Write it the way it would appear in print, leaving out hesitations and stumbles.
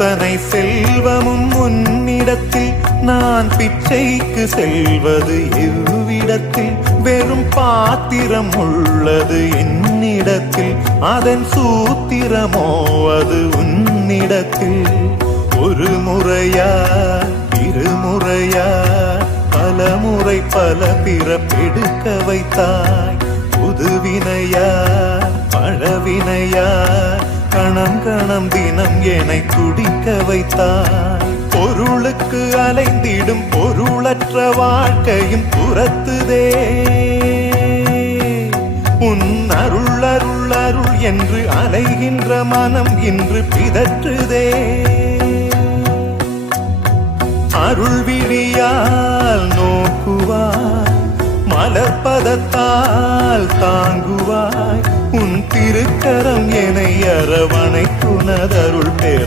அத்தனை செல்வமும் உன்னிடத்தில் நான் பிச்சைக்கு செல்வது எவ்விடத்தில் வெறும் பாத்திரம் உள்ளது என்னிடத்தில் அதன் சூத்திரமோ அது உன்னிடத்தில் ஒரு முறையா இருமுறையா பலமுறை பல பிறப்பெடுக்க வைத்தாய் புதுவினையா பழவினையா கணம் கணம் தினம் என்னை துடிக்க வைத்தாய் பொருளுக்கு அலைந்திடும் பொருளற்ற வாழ்க்கையும் துரத்துதே உன் அருள் அருள் அருள் என்று அலைகின்ற மனம் இன்று பிதற்றுதே அருள் விழியால் நோக்குவாய் மலர்பதத்தால் தாங்குவாய் உன் திருக்கரம் என்னை அரவணைக்குனதருள் பெற